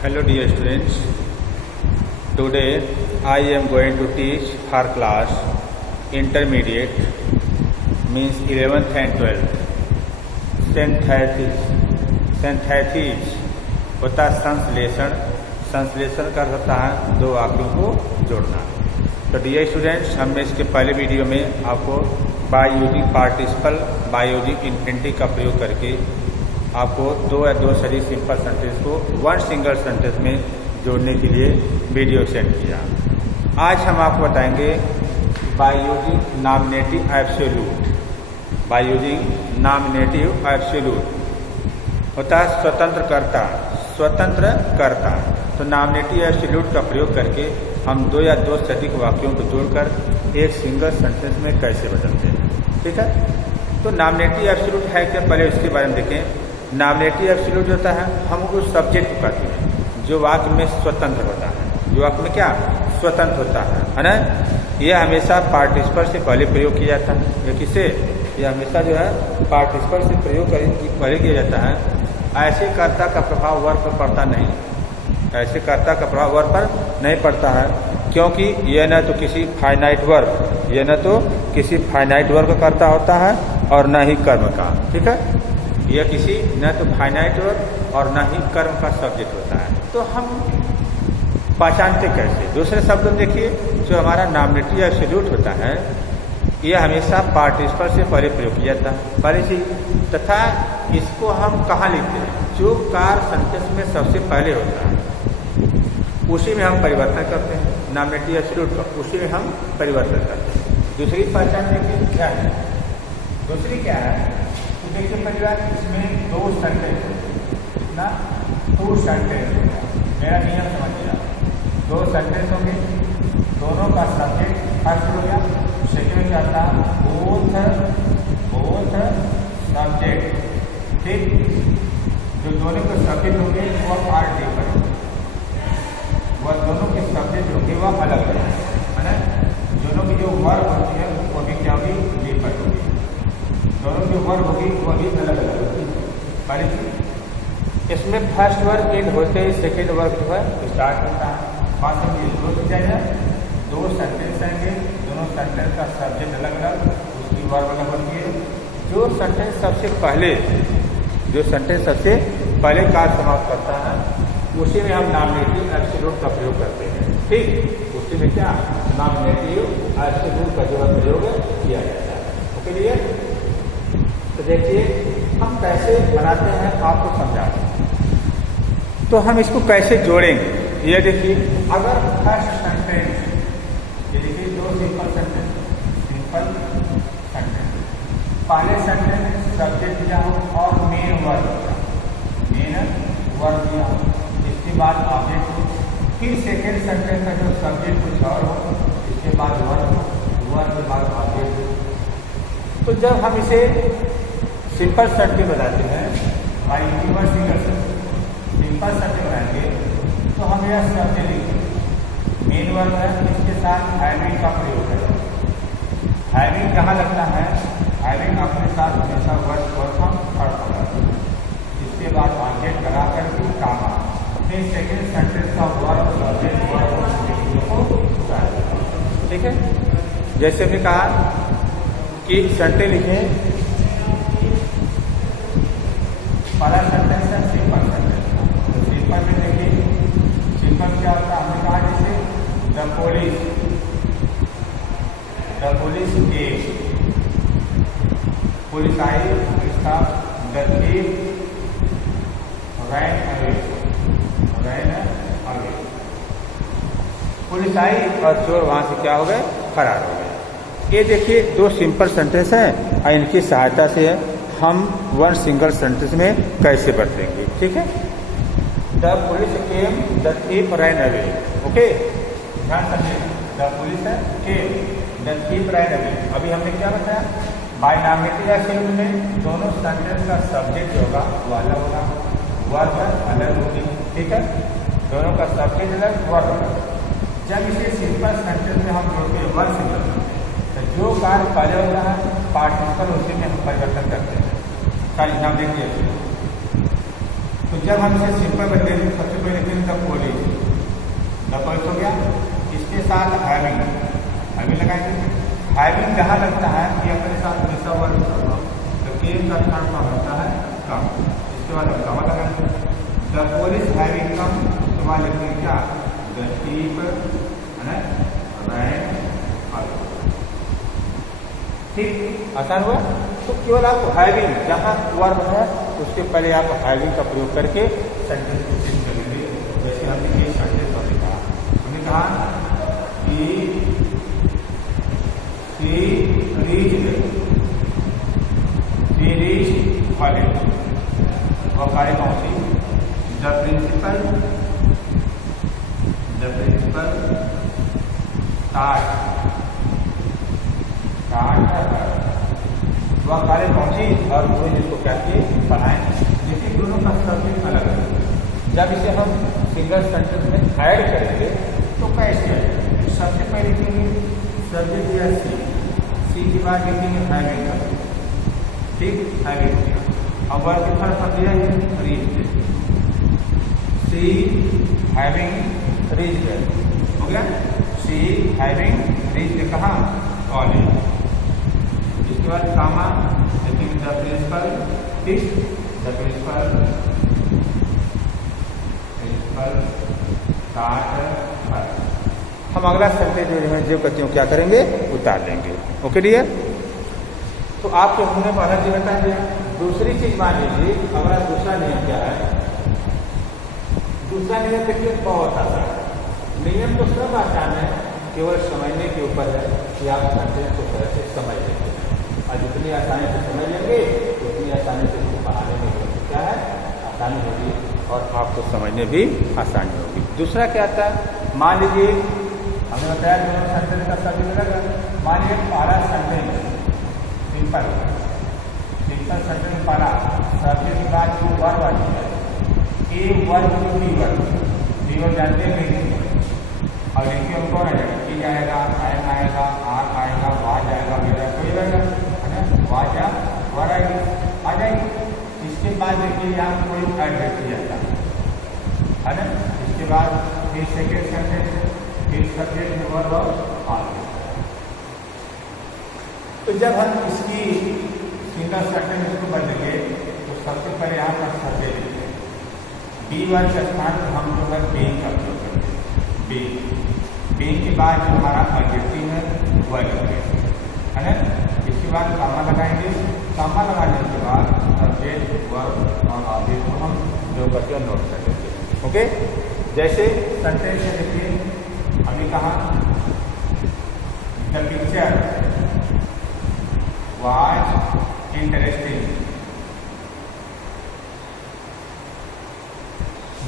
Hello dear students, today I am going to teach for class intermediate means 11th and 12th synthesis होता है संश्लेषण का होता है दो वाक्यों को जोड़ना। तो डियर स्टूडेंट्स, हमने इसके पहले वीडियो में आपको by using participle by using infinity का प्रयोग करके आपको दो सरी सिंपल सेंटेंस को वन सिंगल सेंटेंस में जोड़ने के लिए वीडियो सेंड किया। आज हम आपको बताएंगे bye using nominative absolute. Bye using nominative absolute होता है स्वतंत्र कर्ता। तो नॉमिनेटिव एब्सोल्यूट का प्रयोग करके हम दो या दो से अधिक वाक्यों को जोड़कर एक सिंगल सेंटेंस में कैसे बदलते हैं। ठीक है, तो नॉमिनेटिव एब्सोल्यूट है क्या, पहले इसके बारे में देखें। नॉमिनेटिव एब्सोल्यूट होता है हम उस सब्जेक्ट को कहते हैं जो वाक्य में स्वतंत्र होता है, जो वाक्य में क्या स्वतंत्र होता है ना। यह हमेशा पार्टिसिपल से पहले प्रयोग किया जाता है। ये किसे, यह हमेशा जो है पार्टिसिपल से प्रयोग पहले किया जाता है। ऐसे कर्ता का प्रभाव वर्ब पर पड़ता नहीं, ऐसे कर्ता का प्रभाव वर्ब पर नहीं पड़ता है, क्योंकि यह न तो किसी फाइनाइट वर्ब का कर्ता होता है और न ही कर्म का। ठीक है, यह किसी न तो फाइनाइट वर्ब और न ही कर्म का सब्जेक्ट होता है। तो हम पहचानते कैसे, दूसरे शब्द में देखिए, जो हमारा नॉमिनेटिव एब्सोल्यूट होता है यह हमेशा पार्टिसिपल से पहले प्रयोग किया जाता है पहले से, तथा इसको हम कहाँ लिखते हैं, जो कार्य सेंटेंस में सबसे पहले होता है उसी में हम परिवर्तन करते हैं। नॉमिनेटिव एब्सोल्यूट का उसी में हम परिवर्तन करते हैं। दूसरी पहचान देखिए क्या है, दूसरी क्या है, तो देखिए परिवार इसमें दो सेंटेंस ना, टू सेंटेंस, मेरा नियम समझिए, दो सेंटेंस होंगे, दोनों का सब्जेक्ट फर्स्ट हो गया, सेकेंड क्या था बोथ सब्जेक्ट। ठीक, जो दोनों के सब्जेक्ट होंगे वह आर डिफरेंट, वह दोनों के सब्जेक्ट होंगे वह अलग अलग है ना। दोनों की जो वर्ब होती है वो भी क्या होगी, डिफरेंट होगी। दोनों की वर्ब होगी वह भी अलग अलग होगी। पहले इसमें फर्स्ट वर्ब एंड होते ही सेकेंड वर्ब जो है स्टार्ट होता है। बात समझिए, दो चीजें हैं, दो सेंटेंस आएंगे, दोनों सेंटेंस का सब्जेक्ट अलग अलग, उसकी वर्ब अलग होती है। जो सेंटेंस सबसे पहले कार्य समाप्त करता है उसी में हम नॉमिनेटिव एब्सोल्यूट का प्रयोग करते हैं। ठीक, उसी में क्या नॉमिनेटिव एब्सोल्यूट का जो है प्रयोग किया जाता है। ओके लिए, तो देखिए हम कैसे बनाते हैं आपको समझाते हैं। तो हम इसको कैसे जोड़ेंगे, ये देखिए, अगर फर्स्ट सेंटेंस, ये देखिए दो सिंपल सेंटेंस, पहले सेंटेंस सब्जेक्ट दिया हो और मेन वर्ब दिया हो, इसके बाद ऑब्जेक्ट हो, फिर सेकेंड सेंटेंस का जो सब्जेक्ट कुछ और हो, इसके बाद वर्ब के बाद ऑब्जेक्ट हो। तो जब हम इसे सिंपल सेंटेंस बनाते हैं, सिंपल सेंटेंस बनाएंगे तो हम यह सब्जेक्ट लिखेंगे, मेन वर्ब है, इसके साथ हैविंग का प्रयोग करें। हैविंग कहाँ लगता है, हैविंग अपने साथ हमेशा वर्ड हम खड़ा होगा। इसके बाद ऑब्जेक्ट करा करके कामा, फिर सेकेंड सेंटेंस का वर्ब ऑब्जेक्ट वर्ब। ठीक है, जैसे हमने कहा कि सेंटेंस लिखें, पहला सेंटेंस है सिंपल सेंटेंस। तो सिंपल में देखिए, सिंपल क्या होता है, हमने कहा जैसे द पुलिस केम, पुलिस आई, इसका the thief ran away. Police आई और चोर वहां से क्या हो गए, फरार हो गए। ये देखिए दो सिंपल सेंटेंस हैं और इनकी सहायता से हम वन सिंगल सेंटेंस में कैसे बदलेंगे। ठीक है, the police came, the thief ran away. Okay, ध्यान समझिए, the police came, the thief ran away. अभी हमने क्या बताया, बाय नॉमिनेटिव एब्सोल्यूट में दोनों सेंटेंस का सब्जेक्ट होगा वो अलग होगा, वर्ब अलग होगी। ठीक है, दोनों का सब्जेक्ट अलग, वर्ब अलग। जब इसे सिंपल सेंटेंस में हम जोड़ते हैं वन सिंगल सेंटेंस, तो जो कार्य पहले होता है पार्टिसिपल उसी में हम परिवर्तन करते हैं। खाली नाम देखिए, जब हम इसे सिंपल बदले तो सबसे पहले लिखेंगे द पुलिस हो गया। इसके साथ हैविंग लगाएंगे। हैविंग कहाँ लगता है कि अपने साथ हमेशा वर्ग करना, तो केम का स्थान कम होता है कम। इसके बाद हम कमा लगाएंगे। द पुलिस हैविंग कम, उसके बाद लिखेंगे क्या द टीप रैन। ठीक, आसान हुआ। तो केवल आप हैविंग जहाँ वर्ब है उसके पहले आप हैविंग का प्रयोग करके सेंटेंस को चेंज करेंगे। जैसे हमने ये सेंटेंस हमने कहा कि She reached college. वह कॉलेज पहुंची। The principal वह कॉलेज पहुंची और उन्होंने जिसको क्या किए पढ़ाएं। लेकिन दोनों का सब्जेक्ट अलग है। जब इसे हम सिंगल सेंटेंस में ऐड करेंगे तो कैसे आएगा? सबसे पहले लिखेंगे सब्जेक्ट या सी के बाद लिखेंगे हैविंग का। ठीक, हैविंग हो गया। अब वर्ब के फर्स्ट दिया है रीच्ड। सी हैविंग रीच्ड हो गया। सी हैविंग रीच्ड कहाँ? कॉलेज। इसके बाद कामा लिखेंगे द प्रिंसिपल। ठीक, द प्रिंसिपल हम अगला सेंटेंस जो है जो कहते हैं क्या करेंगे उतार लेंगे। Okay dear. तो आपके हमने पहला चीज बता दिया। दूसरी चीज मान लीजिए हमारा दूसरा नियम क्या है। दूसरा नियम देखिए बहुत आसान है। नियम तो सब आसान है, केवल समझने के ऊपर है कि आप सेंटेंस को कैसे समझ लेंगे। और जितनी आसानी से समझ लेंगे उतनी आसानी से इसको पढ़ाने में क्या है आसानी होगी और आपको समझने भी आसानी होगी। दूसरा क्या आता है, मान लीजिए हमने बताया दोनों सेंटेंस का सब्जेक्ट अलग है। मान लीजिए पहला सेंटेंस सिंपल सेंटेंस पहला सब्जेक्ट के बाद जो वर्ब आती है a verb to be verb जानते हैं। और देखिए हम कौन आएगा, ई आएगा, एन आएगा, आर आएगा, वाज आएगा, मेरा कोई रहेगा है ना, वाज या वर आ जाएगी। इसके बाद देखिए यहाँ कोई ऐड रखी जाता है ना। इसके बाद फिर सेकेंड सेंटेंस फिर सब्जेक्ट वर्ब आ गया। तो जब हम इसकी सिंगल सेंटेंस इसको बदलेंगे तो सबसे पहले यहाँ पर सब्जेक्ट बी वर्ब के स्थान पर हम जो है बीइंग का प्रयोग करते हैं। बीइंग के बाद जो हमारा एडजेक्टिव है वह लिखेंगे है ना। इसके बाद कामा लगाएंगे। कामा लगाने के बाद सब्जेक्ट वर्ब और ऑब्जेक्ट को हम जो करते हैं नोट कर लेते हैं। ओके, जैसे सेंटेंस में देखिए हमने कहा the picture was interesting.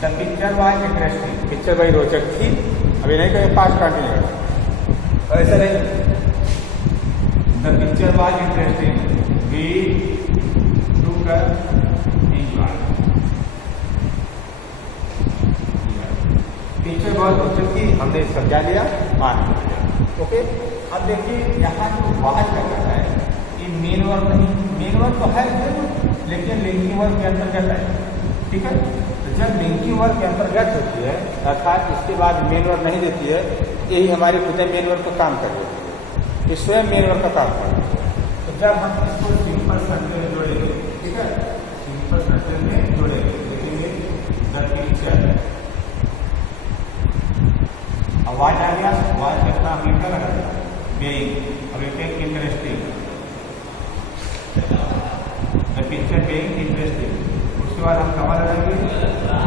The picture was interesting, picture बड़ी रोचक थी। अभी नहीं कहें पास कंटिन्यू, ऐसा नहीं। The picture was interesting, we took enjoy. Picture बहुत रोचक थी, हमने समझा लिया, मान लिया। ओके, अब देखिए यहाँ जो वाज लगा है ये मेन वर्ब नहीं, मेन वर्ब तो है लेकिन लिंकिंग वर्ब के अंतर्गत है। ठीक है, तो जब लिंकिंग वर्ब के अंतर्गत होती है अर्थात इसके बाद मेन वर्ब नहीं देती है, यही हमारी खुद मेन वर्ब का काम कर देती है, ये स्वयं मेन वर्ब का काम कर देती है। तो जब हम इसको सिंपल सेंटेंस में जोड़ेंगे, ठीक है, सिंपल सेंटेंस में जोड़ेंगे, देखेंगे द पिक्चर आवाज आ गया, आवाज कितना हमने क्या लगा बीइंग। अब लिखेंगे interesting, the picture being interesting. उसके बाद हम कमा लगाएंगे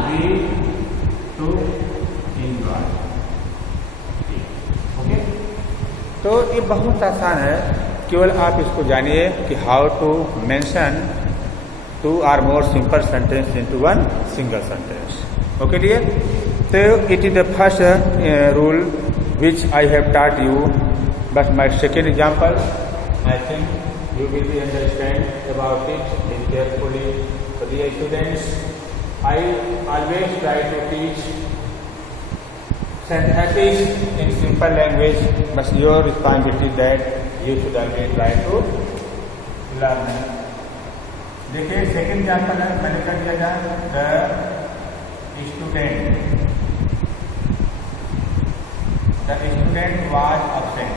वी टू एंजॉय। ओके, तो ये बहुत आसान है, केवल आप इसको जानिए कि how to mention 2 or more simple sentences into one single sentence. Okay dear? So it is the first rule which I have taught you, but my second example I think you will be understand about it carefully. So dear students, I always try to teach sentences in simple language, but your responsibility that you should always try to learn. देखिए second example है, मैंने कर दिया जाए the student, the student was absent,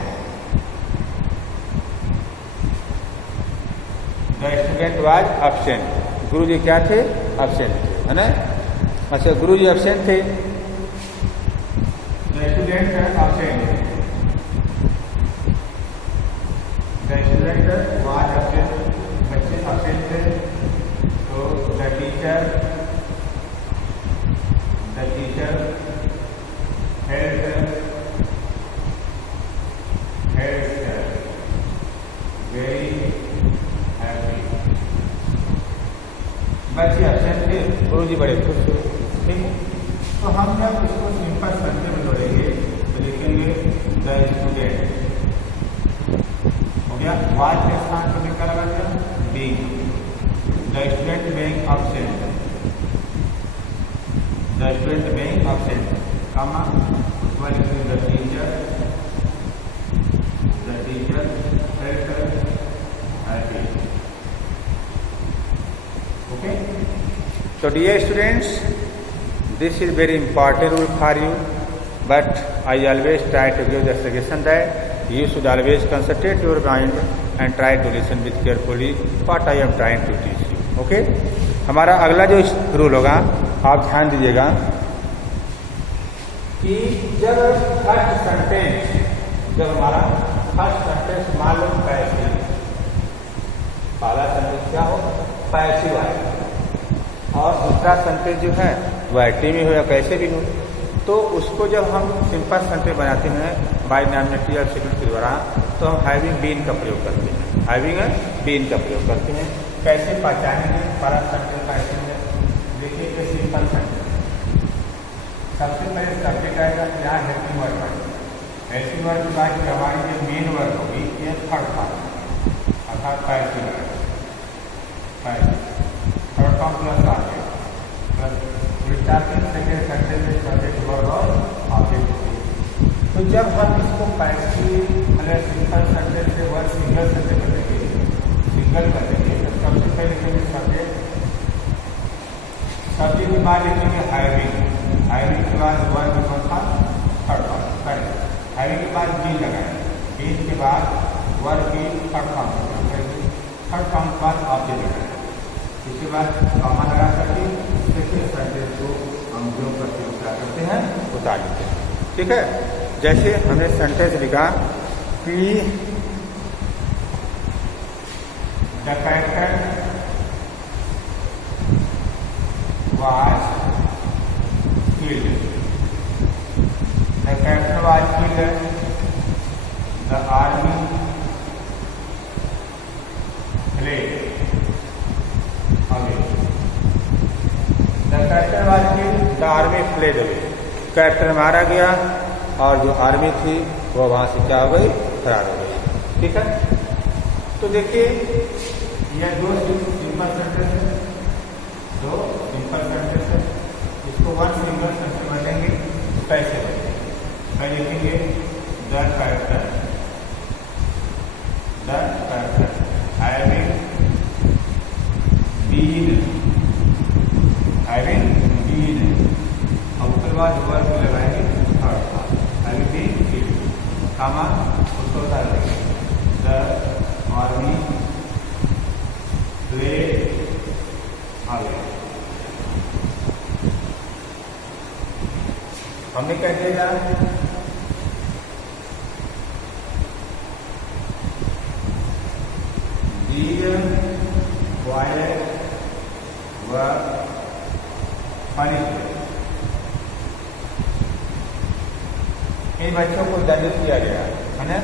the student was absent. गुरु जी क्या थे? Absent थे, है ना। अच्छा, गुरु जी एब्सेंट थे, the student absent, the student was absent, बच्चे एब्सेंट थे। तो द टीचर बच्चे एब्सेंट थे, गुरु जी बड़े खुश हुए। ठीक है, तो हम जब इसको सिंपल सेंटेंस में जोड़ेंगे तो लिखेंगे द स्टूडेंट हो गया, वाज के स्थान पर क्या लगा दिया? Being, the student being absent, the student being absent, comma उसके बाद लिखेंगे the teacher helped happy. Okay, so dear students, this is very important rule for you, but I always try to give the suggestion that you should always concentrate your mind and try to listen with carefully what I am trying to teach you. Okay, हमारा अगला जो rule होगा आप ध्यान दीजिएगा कि जब first sentence, जब हमारा फर्स्ट सेंटेंस मान लो पैसिव, पहला सेंटेंस क्या हो? पैसिव आएगा, और दूसरा सेंटेंस जो है वह एक्टिव में हो या कैसे भी हो, तो उसको जब हम सिंपल सेंटेंस बनाते हैं बाय नॉमिनेटिव आर्टिकल के द्वारा, तो हम हैविंग बीन का प्रयोग करते हैं, हैविंग बीन का प्रयोग करते हैं। कैसे पहचानेंगे पहला सेंटेंस कैसे है? देखिए कि सिंपल सेंटेंस सबसे पहले सब्जेक्ट आएगा, यहाँ हेल्पिंग वर्ड आएगा, हेल्पिंग वर्ड के बाद हमारी जो मेन वर्ड होगी ये थर्ड फॉर्म, अर्थात passive word, third form plus आगे प्लस स्टार्टिंग सेकेंड सेंटेंस में सब्जेक्ट वर्ब और ऑब्जेक्ट होगी। तो जब हम इसको पैसिव मतलब सिंपल सेंटेंस से वर्ड सिंगल सेंटेंस करेंगे, सिंगल करेंगे, तो सबसे पहले लिखेंगे सब्जेक्ट, सब्जेक्ट के बाद लिखेंगे हैविंग, हैविंग के बाद वर्ब कौन था? थर्ड फॉर्म, पहले हैविंग के बाद बीन लगाएंगे, बीन के बाद वर्ब की थर्ड फॉर्म, थर्ड फॉर्म के बाद ऑब्जेक्ट लगाएंगे, इसके बाद कॉमा लगा करके देखिए सेंटेंस को हम जो करते हैं क्या करते हैं उतार लेते हैं। ठीक है, जैसे हमने सेंटेंस लिखा कि the character was killed, the character was killed, the army fled, character was killed, the army fled away, character मारा गया और जो आर्मी थी वो वहां से क्या हो गई? फरार हो गई। ठीक है, तो देखिए यह दो सिंपल सेंटेंस है, दो सिंपल सेंटेंस है, इसको वन सिंगल सेंटेंस बनेंगे कैसे बनेंगे? मैं लिखेंगे द कैरेक्टर हैविंग बीन, और उसके बाद वर्ब लगाएंगे थर्ड फॉर्म, हैविंग बीन, कामा उसको बता देंगे द आर्मी फ्लेड अवे। हमने क्या किया? इन बच्चों को दंडित किया गया है ना,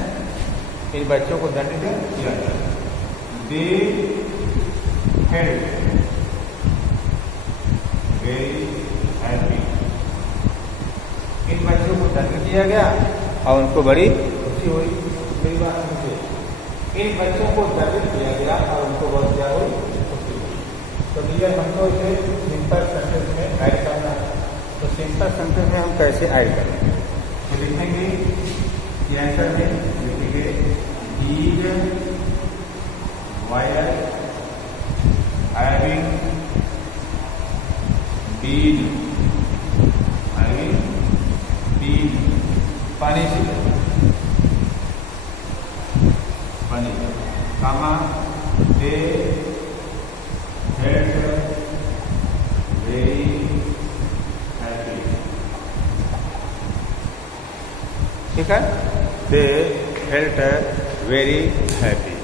इन बच्चों को दंडित किया गया। दे हेल्ड वेरी हैप्पी, इन बच्चों को दंडित किया गया और उनको बड़ी खुशी हुई। मेरी बात समझिए, इन बच्चों को दंडित किया गया और उनको बहुत क्या हुई? खुशी हुई। तो डियर हमको इसे सिंपल सेंटेंस में ऐड करना है, तो सिंपल सेंटेंस में हम कैसे ऐड करेंगे? तो लिखेंगे ये आंसर में लिखेंगे इज वायर हैविंग बीन ठीक है। They felt very happy.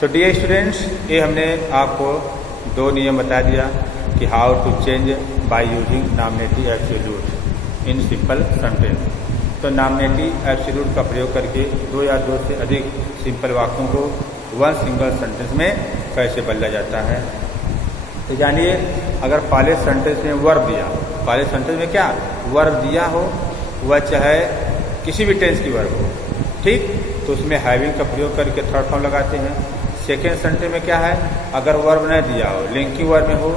तो डियर स्टूडेंट्स, ये हमने आपको 2 नियम बता दिया कि how to change by using nominative absolute in simple sentence. तो नॉमिनेटिव एब्सोल्यूट का प्रयोग करके 2 या 2 से अधिक सिंपल वाक्यों को वन सिंगल सेंटेंस में कैसे बदला जाता है। तो जानिए, अगर पहले सेंटेंस में वर्ब दिया, पहले सेंटेंस में क्या वर्ब दिया हो, वह चाहे किसी भी टेंस की वर्ब हो, ठीक, तो उसमें हैविंग का प्रयोग करके थर्ड फॉर्म लगाते हैं। सेकेंड सेंटेंस में क्या है, अगर वर्ब न दिया हो, लिंकिंग वर्ब में हो,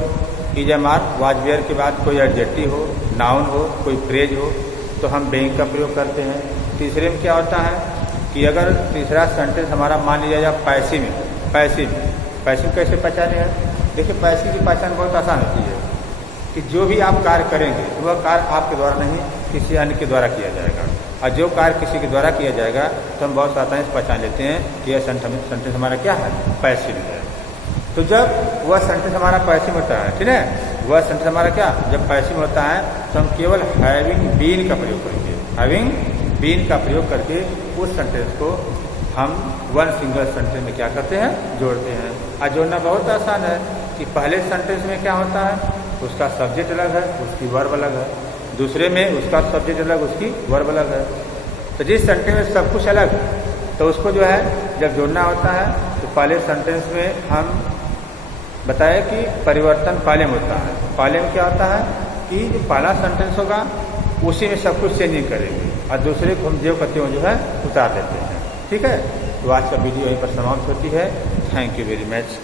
is am are was were के बाद कोई एडजेक्टिव हो, नाउन हो, कोई फ्रेज हो, तो हम बीइंग का प्रयोग करते हैं। तीसरे में क्या होता है कि अगर तीसरा सेंटेंस हमारा मान लिया जाए पैसिव में, पैसिव कैसे पहचाने हैं। देखिए, पैसिव की पहचान बहुत आसान होती है कि जो भी आप कार्य करेंगे वह कार्य आपके द्वारा नहीं किसी अन्य के द्वारा किया जाएगा, और जो कार्य किसी के द्वारा किया जाएगा तो हम बहुत आसानी से पहचान लेते हैं कि यह सेंटेंस हमारा क्या है, पैसिव है। तो जब वह सेंटेंस हमारा पैसिव होता है, ठीक है, वह सेंटेंस हमारा क्या जब पैसिव होता है तो हम केवल हैविंग बीन का प्रयोग करेंगे, हैविंग बीन का प्रयोग करके उस सेंटेंस को हम वन सिंगल सेंटेंस में क्या करते हैं, जोड़ते हैं। और जोड़ना बहुत आसान है कि पहले सेंटेंस में क्या होता है, उसका सब्जेक्ट अलग है, उसकी वर्ब अलग है, दूसरे में उसका सब्जेक्ट अलग, उसकी वर्ब अलग है। तो जिस सेंटेंस में सब कुछ अलग है तो उसको जो है जब जोड़ना होता है तो पहले सेंटेंस में हम बताए कि परिवर्तन पहले में होता है। पहले में क्या होता है कि जो पहला सेंटेंस होगा उसी में सब कुछ चेंजिंग करेंगे और दूसरे को हम जो करते हैं जो है उतार देते हैं। ठीक है, तो आज का वीडियो यहीं पर समाप्त होती है। Thank you very much.